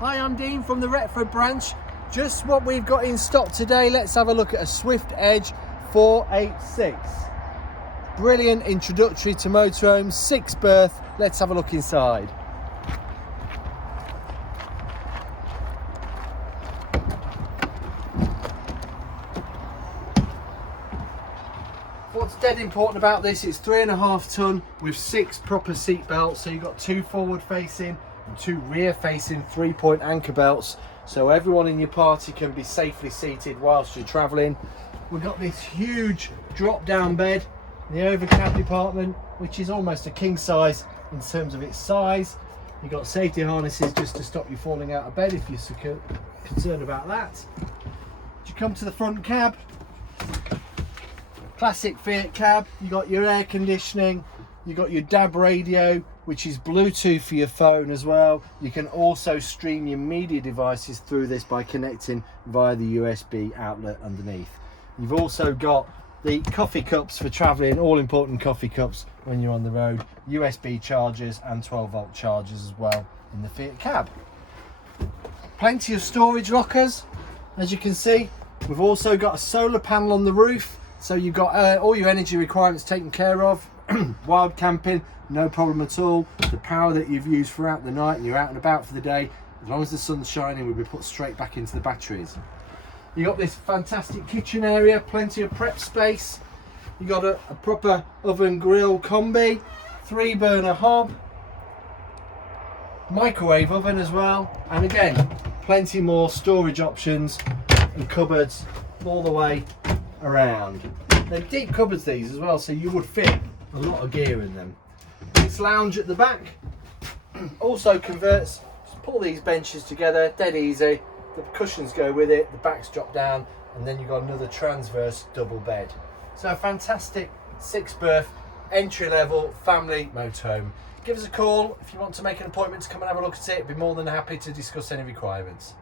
Hi, I'm Dean from the Retford branch. Just what we've got in stock today. Let's have a look at a Swift Edge 486. Brilliant introductory to motorhomes, 6 berth. Let's have a look inside. What's dead important about this, it's 3.5 ton with 6 proper seat belts. So you've got 2 forward facing and 2 rear facing 3-point anchor belts. So everyone in your party can be safely seated whilst you're traveling. We've got this huge drop down bed in the over cab department, which is almost a king size in terms of its size. You've got safety harnesses just to stop you falling out of bed if you're concerned about that. You come to the front cab. Classic Fiat cab, you got your air conditioning, you got your DAB radio, which is Bluetooth for your phone as well. You can also stream your media devices through this by connecting via the USB outlet underneath. You've also got the coffee cups for traveling, all important coffee cups when you're on the road, USB chargers and 12-volt chargers as well in the Fiat cab. Plenty of storage lockers, as you can see. We've also got a solar panel on the roof. So you've got all your energy requirements taken care of. Wild camping, no problem at all. The power that you've used throughout the night and you're out and about for the day, as long as the sun's shining, will be put straight back into the batteries. You've got this fantastic kitchen area, plenty of prep space. You've got a proper oven grill combi, 3-burner hob, microwave oven as well, and again, plenty more storage options and cupboards all the way around. They're deep cupboards these as well, so you would fit a lot of gear in them. This lounge at the back also converts. Just pull these benches together, dead easy. The cushions go with it, the backs drop down, and then you've got another transverse double bed. So a fantastic 6 berth entry level family motorhome. Give us a call if you want to make an appointment to come and have a look at it. I'd be more than happy to discuss any requirements.